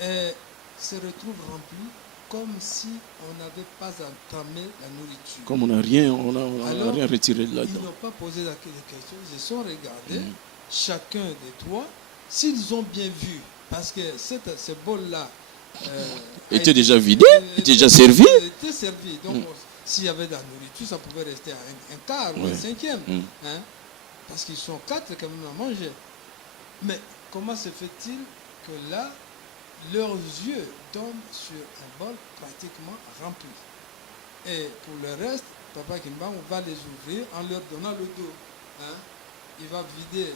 se retrouve rempli comme si on n'avait pas entamé la nourriture. Comme on n'a rien retiré de là-dedans. Ils n'ont pas posé la question, ils se sont regardés, chacun des trois, s'ils ont bien vu, parce que ce bol-là était déjà vidé, était déjà servi. Était servi. Donc, s'il y avait de la nourriture, ça pouvait rester à un quart ou un cinquième. Hein, parce qu'ils sont 4 quand même à manger. Mais comment se fait-il que là, leurs yeux tombent sur un bol pratiquement rempli? Et pour le reste, Papa Kimbangu va les ouvrir en leur donnant le dos. Hein? Il va vider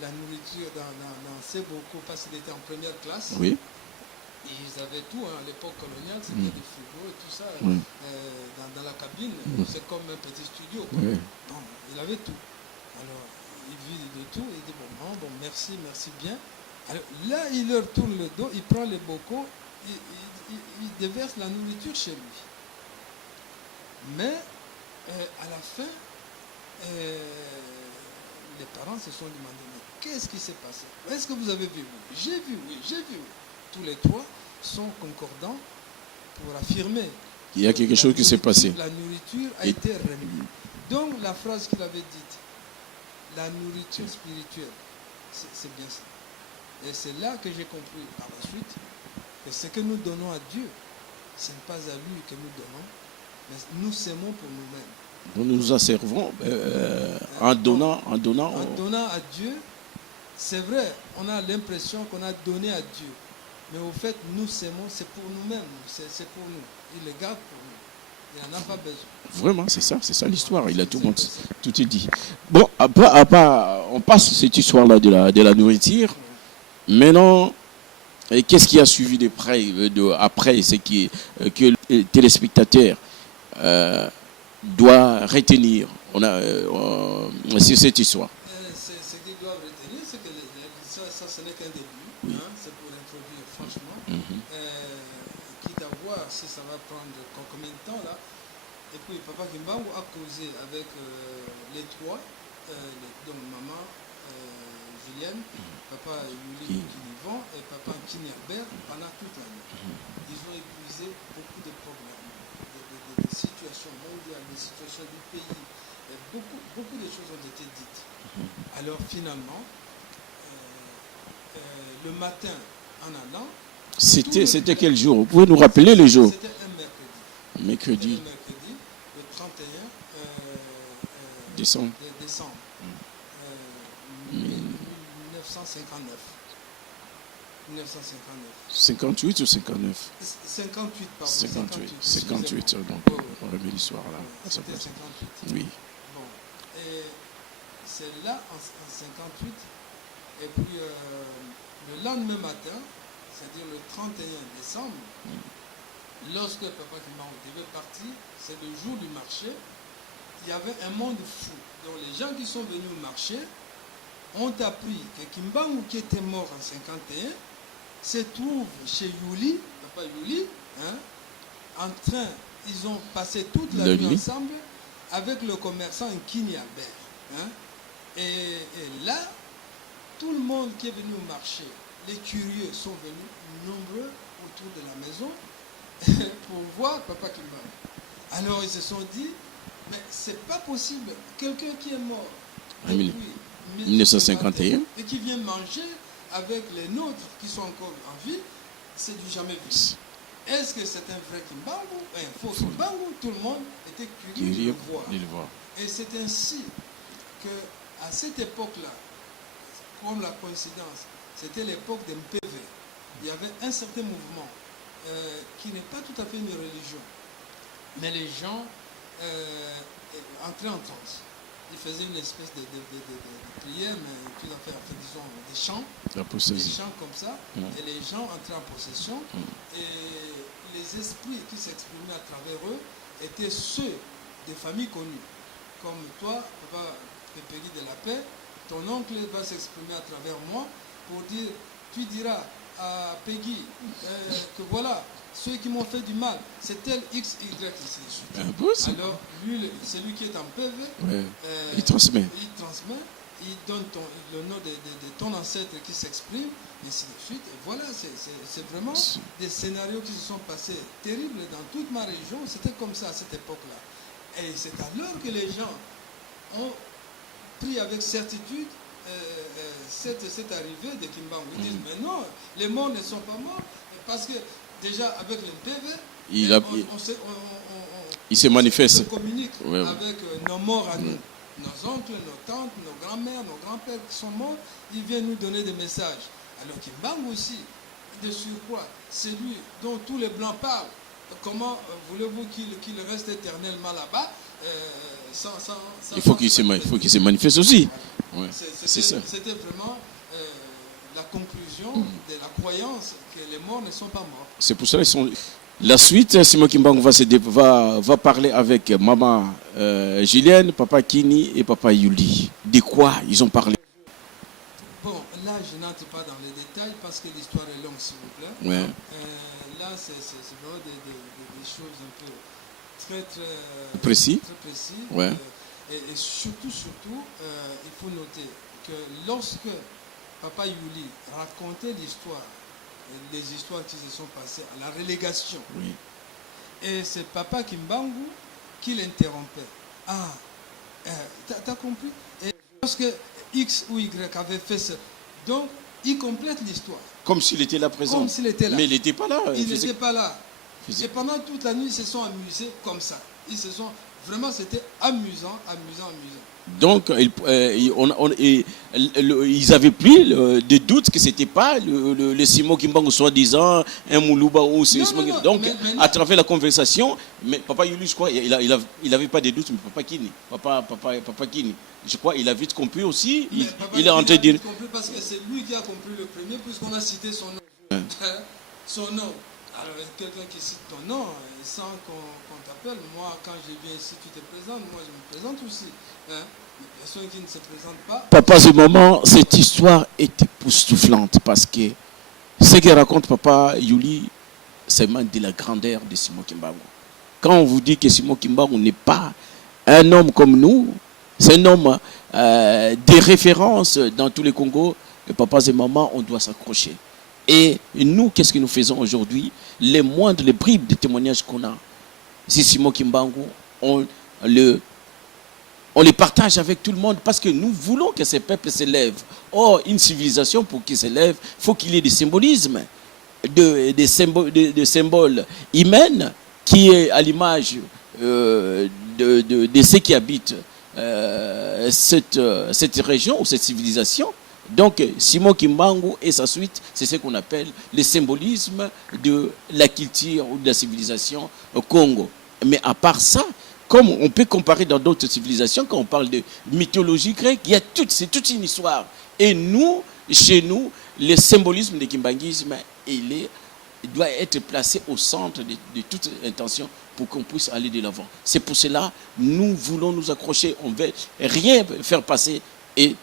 la nourriture dans ses bocaux parce qu'il était en première classe. Oui. Et ils avaient tout, hein. À l'époque coloniale, c'était des frigos et tout ça dans la cabine. C'est comme un petit studio. Donc, il avait tout. Alors, il vide de tout et il dit bon, merci bien. Alors, là, il leur tourne le dos, il prend les bocaux, il déverse la nourriture chez lui. Mais à la fin, les parents se sont demandé mais qu'est-ce qui s'est passé? Est-ce que vous avez vu? J'ai vu, oui. Tous les trois sont concordants pour affirmer qu'il y a quelque chose qui s'est passé. La nourriture a été remise. Donc la phrase qu'il avait dite, la nourriture spirituelle, c'est bien ça. Et c'est là que j'ai compris par la suite que ce que nous donnons à Dieu, ce n'est pas à lui que nous donnons, mais nous s'aimons pour nous-mêmes. Nous nous en servons en donnant. En donnant à Dieu, c'est vrai, on a l'impression qu'on a donné à Dieu. Mais au fait, nous s'aimons, c'est pour nous-mêmes, c'est pour nous. Il le garde pour nous. Il n'en a pas besoin. Vraiment, c'est ça l'histoire. Il a tout est dit. Bon, après, on passe cette histoire-là de la nourriture. Maintenant, qu'est-ce qui a suivi après, c'est que le téléspectateur doit retenir sur cette histoire. Ce qu'ils doivent retenir, c'est que ça ce n'est qu'un début. Oui. Hein, c'est pour l'introduire franchement. Quitte à voir si ça va prendre combien de temps là. Et puis Papa Kimbangu a causé avec les trois, donc maman Julienne, Papa Yuli Kinivon et Papa Kini Albert pendant toute l'année. Ils ont épuisé beaucoup de problèmes, des situations mondiales, des situations du pays. Et beaucoup de choses ont été dites. Alors finalement, le matin en allant. C'était quel jour? Vous pouvez nous rappeler le jour? C'était un mercredi. Mercredi. Le 31 décembre. 1959. 58 ou 59? 58, pardon. 58, donc on remet l'histoire là. C'était 58. Oui. Bon, et c'est là en 58, et puis le lendemain matin, c'est-à-dire le 31 décembre, lorsque Papa Kimbangu devait partir, c'est le jour du marché, il y avait un monde fou. Donc les gens qui sont venus au marché ont appris que Kimbangu, qui était mort en 51, se trouve chez Yuli, Papa Yuli, en train, ils ont passé toute la nuit ensemble avec le commerçant Kini Albert. Et là, tout le monde qui est venu au marché, les curieux sont venus nombreux autour de la maison pour voir Papa Kimbangu. Alors ils se sont dit, mais c'est pas possible, quelqu'un qui est mort depuis 1951 et qui vient manger avec les nôtres qui sont encore en vie, c'est du jamais vu. Est-ce que c'est un vrai Kimbangu, un faux Kimbangu? Tout le monde était curieux de le voir. Et c'est ainsi qu'à cette époque-là, comme la coïncidence, c'était l'époque de MPV. Il y avait un certain mouvement qui n'est pas tout à fait une religion. Mais les gens entraient en transe. Ils faisaient une espèce de prière, mais tout à fait, disons, des chants. Des chants comme ça. Et les gens entraient en possession. Et les esprits qui s'exprimaient à travers eux étaient ceux des familles connues. Comme toi, Papa Pépéry de la Paix, ton oncle va s'exprimer à travers moi pour dire, tu diras à Peggy que voilà, ceux qui m'ont fait du mal, c'est tel X, Y, ici. Alors, lui, celui qui est en PV, il transmet. il donne le nom de ton ancêtre qui s'exprime, et ainsi de suite. Et voilà, c'est vraiment des scénarios qui se sont passés terribles dans toute ma région. C'était comme ça à cette époque-là. Et c'est alors que les gens ont pris avec certitude cette arrivée de Kimbangu. Ils disent, mais non, les morts ne sont pas morts, parce que déjà avec le PV, il se manifeste. On se communique avec nos morts à nous. Nos oncles, nos tantes, nos grands-mères, nos grands-pères qui sont morts, ils viennent nous donner des messages. Alors Kimbangu aussi, de surcroît, c'est lui dont tous les Blancs parlent. Comment voulez-vous qu'il reste éternellement là-bas il faut qu'il se manifeste aussi. Ouais. C'était vraiment la conclusion de la croyance que les morts ne sont pas morts. C'est pour cela qu'ils sont... La suite, Simon Kimbangu va parler avec maman Julienne, papa Kini et papa Yuli. De quoi ils ont parlé? Bon, là, je n'entre pas dans les détails parce que l'histoire est longue, s'il vous plaît. Ouais. Là, c'est vraiment des choses un peu très précis. Ouais. Et surtout, il faut noter que lorsque papa Yuli racontait l'histoire, les histoires qui se sont passées à la relégation, oui. Et c'est papa Kimbangu qui l'interrompait. T'as compris? Et lorsque X ou Y avait fait ça, donc il complète l'histoire. Comme s'il était là présent. Comme s'il était là. Mais il n'était pas là. Il n'était pas là. Et pendant toute la nuit, ils se sont amusés comme ça. Vraiment, c'était amusant. Donc, ils avaient pris des doutes que ce n'était pas le Simon Kimbangu, soi-disant, un Moulouba ou Simon. Donc, à travers la conversation, mais Papa Yuli, je crois, il n'avait pas de doutes, mais Papa Kini, je crois, il a vite compris aussi. Il est en train de dire. Compris parce que c'est lui qui a compris le premier, puisqu'on a cité son nom. Son nom. Alors, quelqu'un qui cite ton nom, sans qu'on t'appelle, moi, quand je viens ici, tu te présentes, moi, je me présente aussi. Les personnes qui ne se présentent pas. Papa, ce moment, cette histoire est époustouflante parce que ce que raconte Papa Yuli, c'est même de la grandeur de Simon Kimbangu. Quand on vous dit que Simon Kimbangu n'est pas un homme comme nous, c'est un homme de référence dans tous les Congos, et papa et maman, on doit s'accrocher. Et nous, qu'est-ce que nous faisons aujourd'hui? Les moindres, les bribes de témoignages qu'on a, c'est Simon Kimbangu, on les partage avec tout le monde parce que nous voulons que ces peuples s'élèvent. Or, une civilisation, pour qu'il s'élève, il faut qu'il y ait des symbolismes, des symboles humains qui est à l'image de ceux qui habitent cette région ou cette civilisation. Donc, Simon Kimbangu et sa suite, c'est ce qu'on appelle le symbolisme de la culture ou de la civilisation au Congo. Mais à part ça, comme on peut comparer dans d'autres civilisations, quand on parle de mythologie grecque, c'est toute une histoire. Et nous, chez nous, le symbolisme du kimbanguisme, il doit être placé au centre de toute intention pour qu'on puisse aller de l'avant. C'est pour cela, nous voulons nous accrocher, on ne veut rien faire passer. Et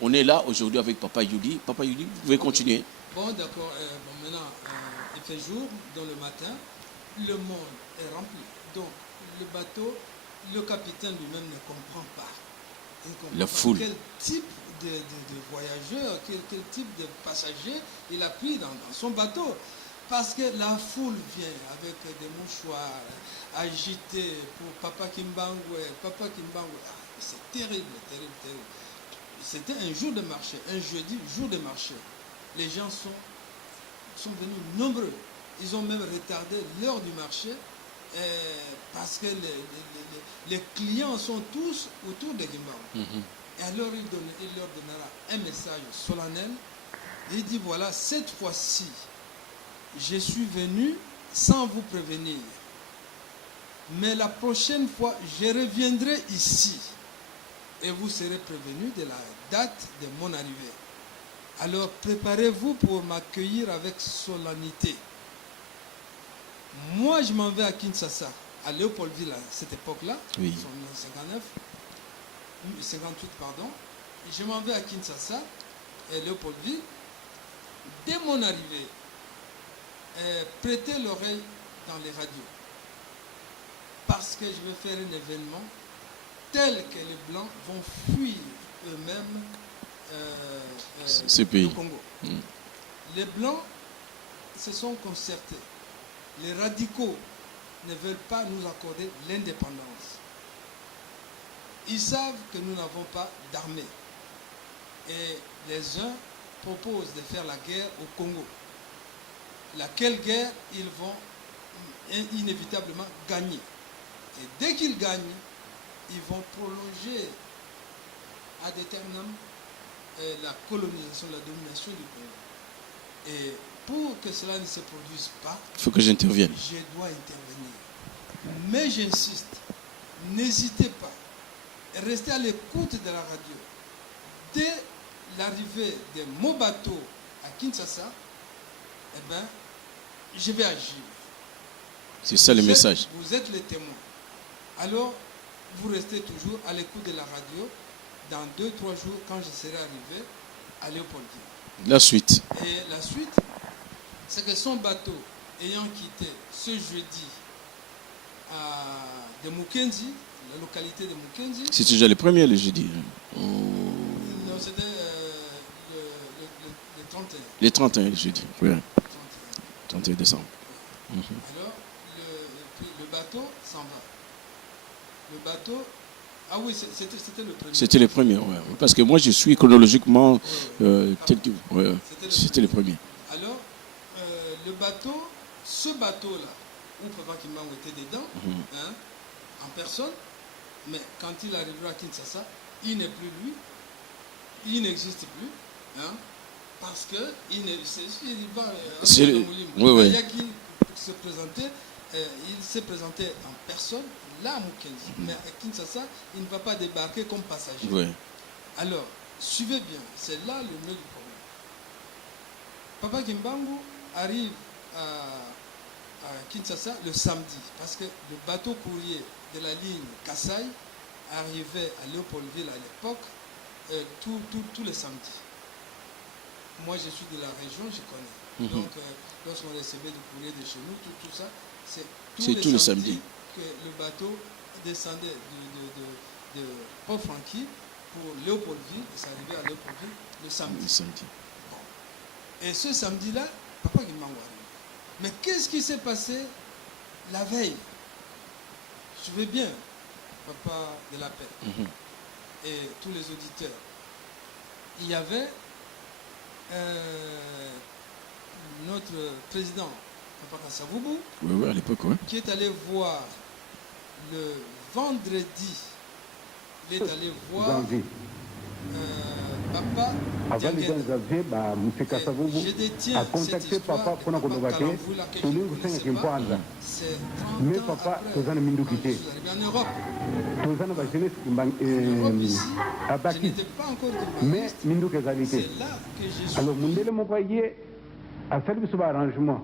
on est là aujourd'hui avec Papa Yuli. Papa Yuli, vous pouvez continuer. Bon, d'accord. Maintenant, il fait jour dans le matin. Le monde est rempli. Donc, le bateau, le capitaine lui-même ne comprend pas. La foule. Quel type de voyageurs, quel type de passagers il a pris dans son bateau. Parce que la foule vient avec des mouchoirs agités pour Papa Kimbangu. C'est terrible. C'était un jour de marché, un jeudi, jour de marché. Les gens sont venus nombreux. Ils ont même retardé l'heure du marché parce que les clients sont tous autour de Kimbangu. Et alors il leur donnera un message solennel. Il dit, voilà, cette fois-ci, je suis venu sans vous prévenir. Mais la prochaine fois, je reviendrai ici. Et vous serez prévenus de la date de mon arrivée. Alors préparez-vous pour m'accueillir avec solennité. Moi, je m'en vais à Kinshasa, à Léopoldville, à cette époque-là, oui. 58, pardon. Je m'en vais à Kinshasa, et Léopoldville. Dès mon arrivée, prêtez l'oreille dans les radios. Parce que je vais faire un événement tel que les Blancs vont fuir eux-mêmes ces pays. le Congo. Les Blancs se sont concertés. Les radicaux ne veulent pas nous accorder l'indépendance. Ils savent que nous n'avons pas d'armée. Et les uns proposent de faire la guerre au Congo. Laquelle guerre ils vont inévitablement gagner. Et dès qu'ils gagnent, ils vont prolonger ad aeternum la colonisation, la domination du Congo. Et pour que cela ne se produise pas, Il faut que j'intervienne. je dois intervenir. Mais j'insiste, n'hésitez pas. Restez à l'écoute de la radio. Dès l'arrivée de mon bateau à Kinshasa, eh ben, je vais agir. C'est ça le message. Vous êtes les témoins. Alors, vous restez toujours à l'écoute de la radio. Dans 2-3 jours, quand je serai arrivé à Léopoldville. La suite. Et la suite, c'est que son bateau ayant quitté ce jeudi de Mukenzi, la localité de Mukenzi. C'est déjà le premier, le jeudi. Non, c'était le 31. Les 31, le jeudi. Oui. 31. 31 décembre. Alors, le bateau s'en va. Le bateau. Ah oui, c'était le premier. C'était le premier, oui. Parce que moi, je suis chronologiquement tel que. Ouais, c'était le premier. Alors, le bateau, ce bateau-là, où Papa Kimbangu était dedans, hein, en personne, mais quand il arrivera à Kinshasa, il n'est plus lui, il n'existe plus, hein, parce que il s'est présenté en personne là à Mukenzi, mais à Kinshasa, il ne va pas débarquer comme passager. Oui. Alors, suivez bien, c'est là le nœud du problème. Papa Kimbangu arrive à Kinshasa le samedi, parce que le bateau courrier de la ligne Kassai arrivait à Léopoldville à l'époque tous les samedis. Moi, je suis de la région, je connais. Donc, lorsqu'on recevait du courrier de chez nous, tout ça, c'est tous les samedis que le bateau descendait de Port-Franqui pour Léopoldville, et ça arrivait à Léopoldville le samedi. Bon. Et ce samedi-là, Papa Kimbangu arrive. Mais qu'est-ce qui s'est passé la veille? Suivez bien, Papa de la paix, et tous les auditeurs. Il y avait notre président, Papa Kasavubu, oui, à l'époque, oui. qui est allé voir le vendredi, il est allé voir Papa Diangena. Je détiens cette histoire de Papa Kalamvula que je ne connaissais pas. C'est 30 ans après. Je suis arrivé en Europe. En Europe ici, je n'étais pas encore mais journaliste. C'est là que je suis. Alors, Mundele Mopaye a servi ce arrangement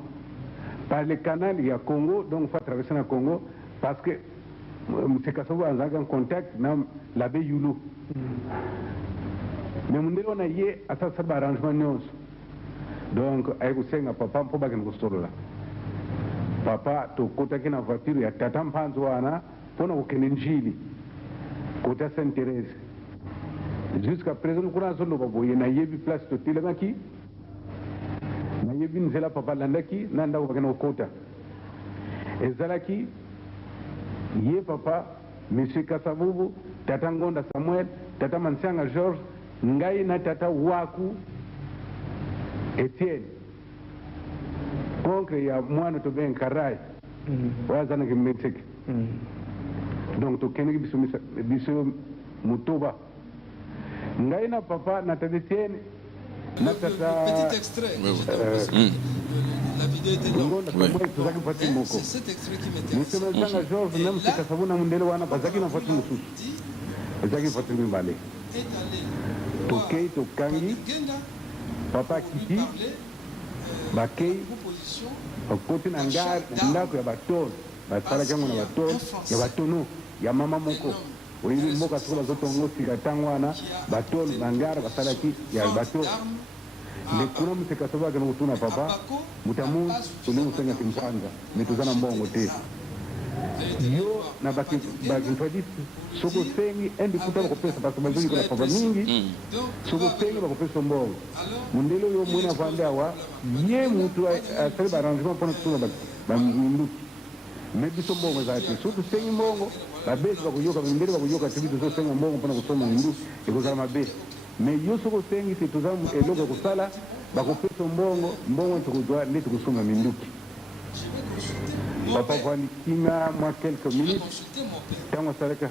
par le canal, il y a Congo, donc il faut traverser le Congo, parce que M. Kassavou a un contact avec l'abbé Youlou. Mais Mundele on a eu à ce arrangement. Donc, avec le papa, pour que nous soyons là. Papa, tu as une voiture, il y a Tatam Panzouana, pour nous Kenenjili, côté Sainte-Thérèse. Jusqu'à présent, nous avons une place de Tilamaki. Nous avons une papa Landaki, Nanda Wakano Kota. Et Zalaki, Yé papa, M. Kasavubu, Tata Ngonda Samuel, Tata Mansianga Georges, Ngai na Tata Waku, Etienne. Donc, il y a moins de bien Karai. Donc, tu connais Bissou Moutoba. Ngaina papa na Etienne. Le petit extrait, la vidéo était longue. C'est cet extrait qui m'intéresse. Papa Kiki, Bakei, Koti Nangar, Ndako ya Baton, Batala Jango na Baton, ya Batono, ya Mama Moko. Oui, Moka Sola Zotongo, Sikatangwana, Baton, Nangar, Basalaki, ya Baton. Les coulons de Kassava que nous tournons papa, Moutamoun, nous sommes en Kimpanza, mais tout en bon côté. yo na bakintwadi soko sengi endi kutana kopesa basi bazuri kuna papa mingi soko sengi bakopesa mbongo mundelo yo mwina vande awa ye mutu asali barrangement pona kutuna baminduki mebiso mbongo zati soko sengi mbongo babesi bakuyoka mbele bakuyoka tibitu so sengi mbongo pona kusoma minduki ikozala mabesi me yo soko sengi se tuzamu eloga kusala bakopesa mbongo tukuzwa ndeti kusoma minduki papa va kinga moi quelques minutes tango salaka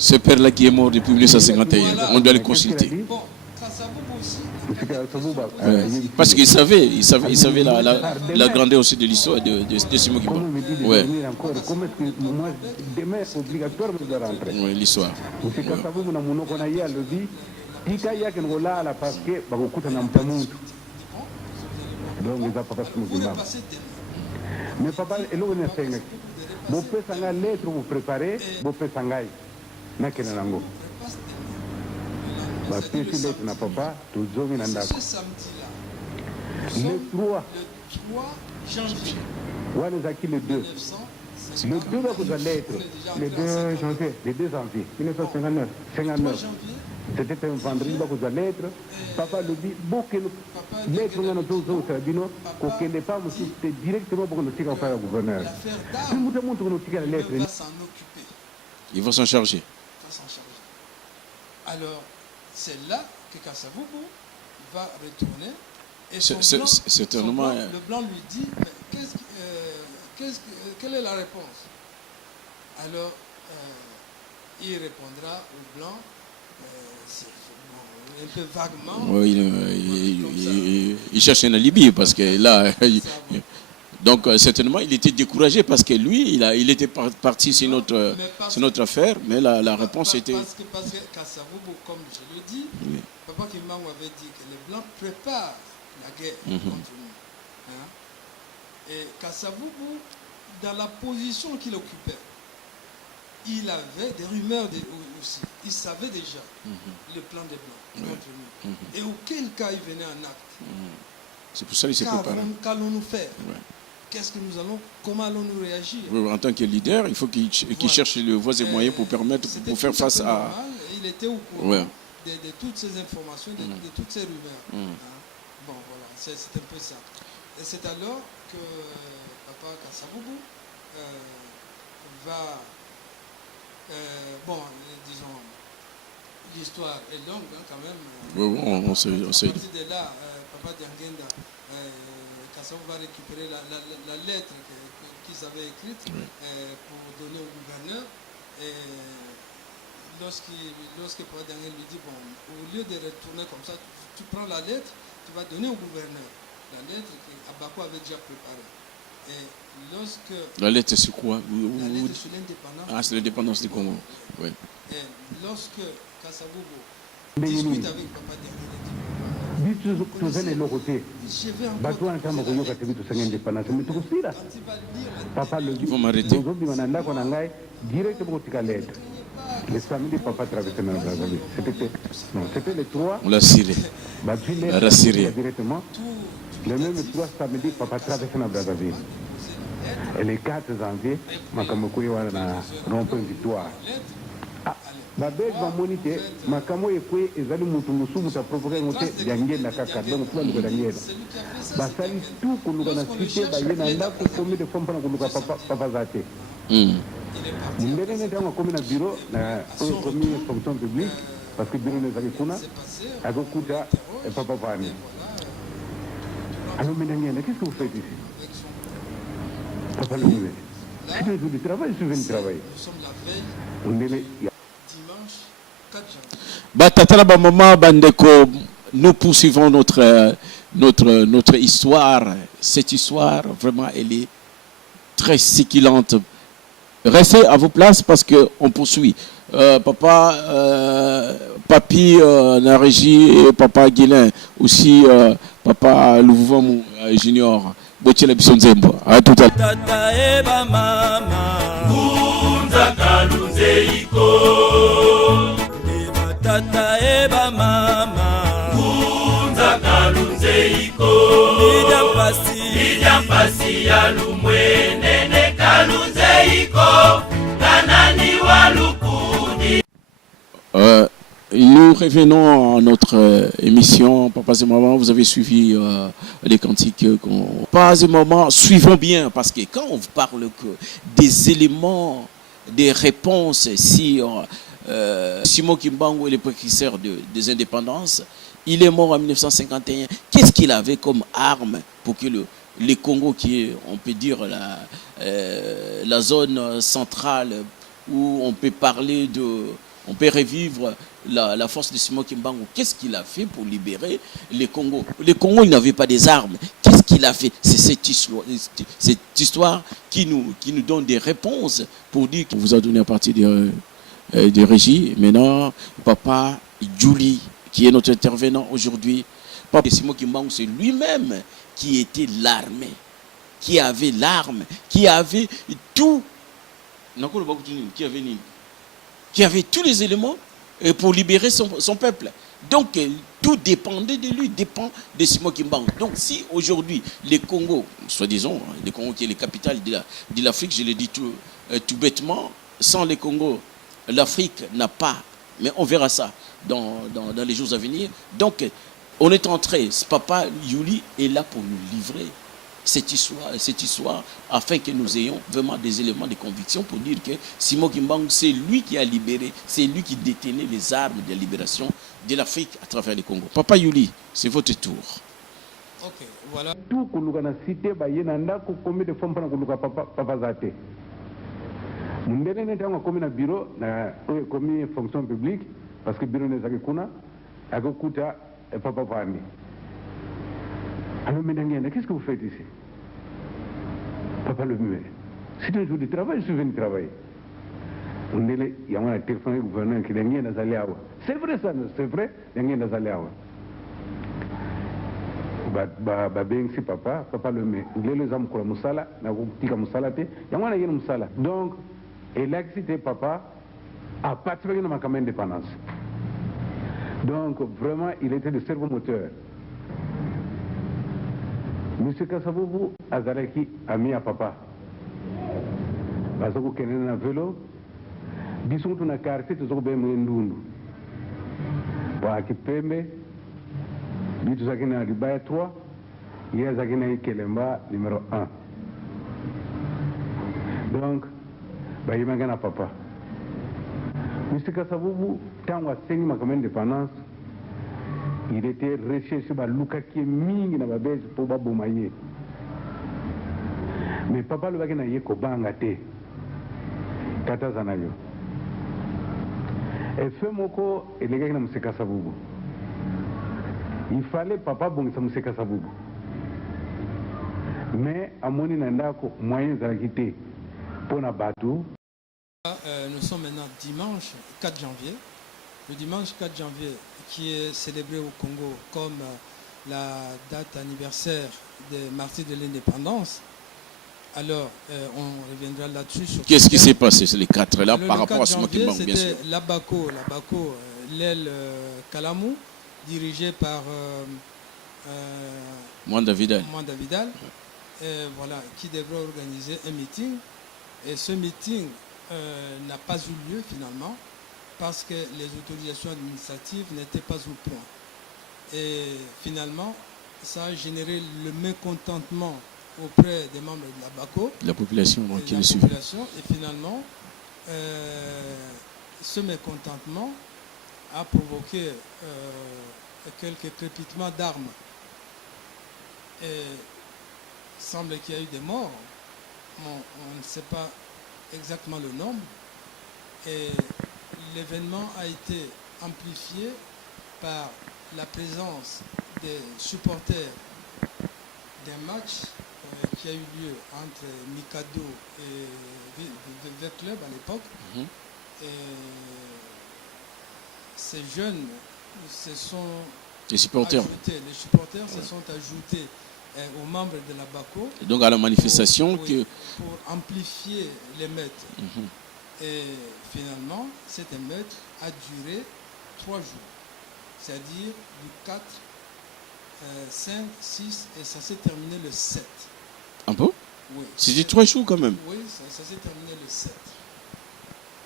ce père-là qui est mort depuis 1951, on doit le consulter. Parce qu'il savait la grandeur aussi de l'histoire de Simon Kimba. Ouais. Oui, l'histoire. Donc il va pas se mais papa elo ne senga bo pesa nga lettre vous préparer bo pesa ngai na kena nango ba pesi lettre na papa tu zomi na ndako le 3 janvier wana zaki le 2 va vous lettre le 2 janvier 1959 c'était un vendredi va vous lettre papa le dit beaucoup lettre on a tous autres bino ko kende pas c'était directement pour le tika faire gouverneur il va s'en charger. Alors c'est là que Kasavubu va retourner et certainement le blanc lui dit mais quelle est la réponse? Alors il répondra au blanc un peu vaguement. Oui, il cherche un alibi parce que là, donc certainement il était découragé parce que lui, il était parti sur notre affaire, mais la réponse était. Parce que Kasavubu, comme je le dis, oui. Papa Kimba avait dit que les Blancs préparent la guerre contre nous. Hein? Et Kasavubu, dans la position qu'il occupait, il avait des rumeurs aussi. Il savait déjà le plan des Blancs contre nous. Et auquel cas il venait en acte. C'est pour ça qu'il s'est préparé. Qu'allons-nous faire? Qu'est-ce que comment allons-nous réagir? En tant que leader, il faut qu'il cherche les voies et moyens pour faire face à. Normal, il était au courant de toutes ces informations, de toutes ces rumeurs. Bon, voilà, c'est un peu ça. Et c'est alors que Papa Kasavubu va. Disons, l'histoire est longue quand même. On sait. À partir de là, Papa Diangenda, Kasavubu va récupérer la lettre qu'ils avaient écrite pour donner au gouverneur. Et lorsque Papa Diangenda lui dit, bon, au lieu de retourner comme ça, tu prends la lettre, tu vas donner au gouverneur. La lettre qu'Abako avait déjà préparée. Et lorsque la lettre c'est quoi? La lettre sur l'indépendance. Ah, c'est l'indépendance du Congo. Oui. Et lorsque Kasavubu discute avec Papa Diangenda, papa le dit, il faut m'arrêter. Les samedis, papa traversait dans la Brazzaville. C'était les 3. On l'a ciré. On l'a rassuré. Directement. Le même 3 samedi, papa traversait dans la Brazzaville. Et les 4 janvier, Makamoko est na rond-point Victoire. Babes va moniter, Makamo est quoi, et Zali Moutoussou, Mouta provoqué, Mouta Diangenda Kaka, donc tout le monde. Basali tout, qu'on nous a cité, Bayena, pour combien de femmes qu'on nous a papa zaté. Il est comme un bureau, un commis fonction publique, parce que le bureau n'est pas là, à Gokuta et Papa Vani. Alors, maintenant, qu'est-ce que vous faites ici? Papa le dit, si vous avez du travail, je vais du travail. On est dimanche 4 janvier. Batatala Bamama Bandeko, nous poursuivons notre histoire. Cette histoire, vraiment, elle est très séquillante. Restez à vos places parce qu'on poursuit. Papa, Papi, la régie, et Papa Guilin, aussi Papa Louvouvam Junior, Botiela Bissonzembo. À tout à l'heure. Tata eba mama, Kunza Kalunzeiko. Eba tata eba mama, Kunza Kalunzeiko. Lidia Pasi, Nani ya lumwenene kalunze iko Nani walukudi. Nous revenons à notre émission. Papa et maman, vous avez suivi les cantiques. Papa et maman, suivons bien, parce que quand on parle des éléments, des réponses sur Simon Kimbangu est le précurseur des indépendances, il est mort en 1951. Qu'est-ce qu'il avait comme arme pour que le Congo, qui est, on peut dire, la zone centrale où on peut parler on peut revivre la force de Simon Kimbangu. Qu'est-ce qu'il a fait pour libérer les Congo? Les Congo, ils n'avaient pas des armes. Qu'est-ce qu'il a fait? C'est cette histoire qui nous donne des réponses pour dire qu'on vous a donné à partir des régies. Maintenant, Papa Julie, qui est notre intervenant aujourd'hui. Papa Simon Kimbangu, c'est lui-même qui était l'armée, qui avait l'arme, qui avait tout. Qui avait tous les éléments pour libérer son peuple. Donc, tout dépendait de lui, dépend de Simon Kimbangu. Donc, si aujourd'hui, les Congo, soi-disant, les Congo qui est la capitale de l'Afrique, je le dis tout bêtement, sans les Congo, l'Afrique n'a pas, mais on verra ça dans les jours à venir. Donc, on est entré, Papa Yuli est là pour nous livrer cette histoire, afin que nous ayons vraiment des éléments de conviction pour dire que Simon Kimbangu, c'est lui qui a libéré, c'est lui qui détenait les armes de la libération de l'Afrique à travers le Congo. Papa Yuli, c'est votre tour. Ok, voilà. Tout kuluka na cité ba yenanda ko combien de fois mpana kuluka papa zate. Mundele ne tango komi na bureau na komi fonction publique parce que bureau ne zaki kuna akokuta papa Vani. Alors, qu'est-ce que vous faites ici? Papa le muet. C'est un jour de travail, je suis venu travailler. On est là, il y a un téléphone au gouverneur qui est venu dans les Awa. C'est vrai ça, c'est vrai, il y a un dans les Awa. Si papa le muet. Il est les hommes qui ont musala, n'a pas musala, il y a un musala. Donc, et l'accident papa a participé à ma campagne d'indépendance. Donc, vraiment, il était le cerveau moteur. Monsieur Kasavubu azalaki ami à papa. Bazoko kenene na vélo. Bisou tuna quartier tozoko be mwendundu. Wa kipembe. Bitu zakina Libaya 3. Yeye zakina Kelemba numéro 1. Donc, bayimanga na papa. Monsieur Kasavubu tango asengi makamende d'indépendance. Il était recherché par Luka qui est mingi na babège pour babomaye. Mais papa le bagay na ye ko banga te. Kata zanayo. Et fait moko et les gars na museka sabubu. Il fallait papa bongisa museka sabubu. Mais amoni na ndako moyen za quitté pour na bateau. Nous sommes maintenant dimanche 4 janvier. Le dimanche 4 janvier, qui est célébré au Congo comme la date anniversaire des martyrs de l'indépendance. Alors, on reviendra là-dessus. Qu'est-ce qui s'est passé ces les 4 là par rapport à ce qui manque, bien sûr? C'était l'Abako, l'aile Kalamou, dirigée par Mwanda Vidal. Voilà, qui devrait organiser un meeting. Et ce meeting n'a pas eu lieu finalement, parce que les autorisations administratives n'étaient pas au point. Et finalement, ça a généré le mécontentement auprès des membres de la BACO. La population qui le suit. Et finalement, ce mécontentement a provoqué quelques crépitements d'armes. Et il semble qu'il y a eu des morts. On ne sait pas exactement le nombre. Et l'événement a été amplifié par la présence des supporters d'un match qui a eu lieu entre Mikado et Vert Club à l'époque. Et ces jeunes se sont les supporters se sont ajoutés aux membres de la BACO. Et donc à la manifestation pour amplifier l'émeute. Et finalement, cette émeute a duré 3 jours. C'est-à-dire du 4, 5, 6 et ça s'est terminé le 7. Un peu? Oui. C'était 3 jours quand même. Oui, ça s'est terminé le 7.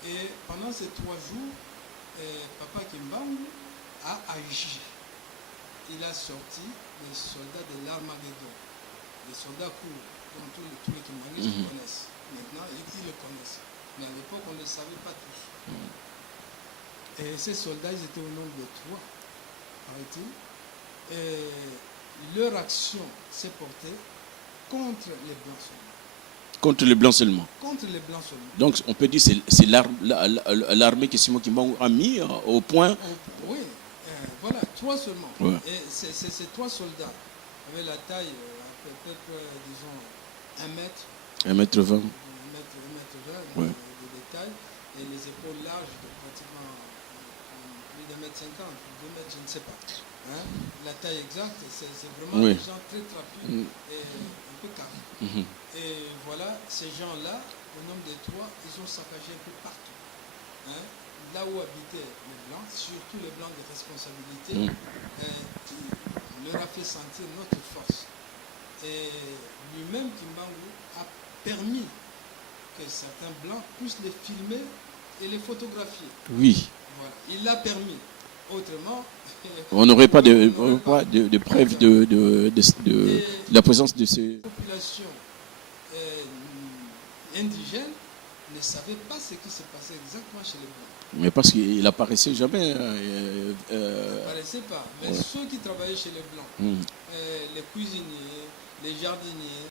Et pendant ces 3 jours, Papa Kimbangu a agi. Il a sorti les soldats de l'Armageddon, les soldats courts, dont tous les Kimbanguistes connaissent. Maintenant, ils le connaissent. Mais à l'époque, on ne le savait pas tous. Et ces soldats, ils étaient au nombre de 3, paraît-il. Et leur action s'est portée contre les Blancs seulement. Contre les Blancs seulement. Contre les Blancs seulement. Donc on peut dire que c'est l'armée que Simon Kimbangu a mis au point. Oui, voilà, 3 seulement. Ouais. Et ces 3 soldats avaient la taille, peut-être, disons, 1 mètre. 1m20. 1 mètre 20 Ouais. de taille, et les épaules larges de pratiquement plus d'1 mètre 50, 2 mètres, je ne sais pas. Hein? La taille exacte, c'est vraiment Oui. des gens très trapus et un peu carrés. Et voilà, ces gens-là, au nombre de 3, ils ont saccagé un peu partout. Hein? Là où habitaient les Blancs, surtout les Blancs de responsabilité, qui leur a fait sentir notre force. Et lui-même, Kimbangu, a permis que certains Blancs puissent les filmer et les photographier. Oui. Voilà. Il l'a permis. Autrement, On n'aurait pas de Et preuves de la présence de ces... la population indigène ne savait pas ce qui se passait exactement chez les Blancs. Mais parce qu'il n'apparaissait jamais. Ça ne paraissait pas. Mais ceux qui travaillaient chez les Blancs, les cuisiniers, les jardiniers,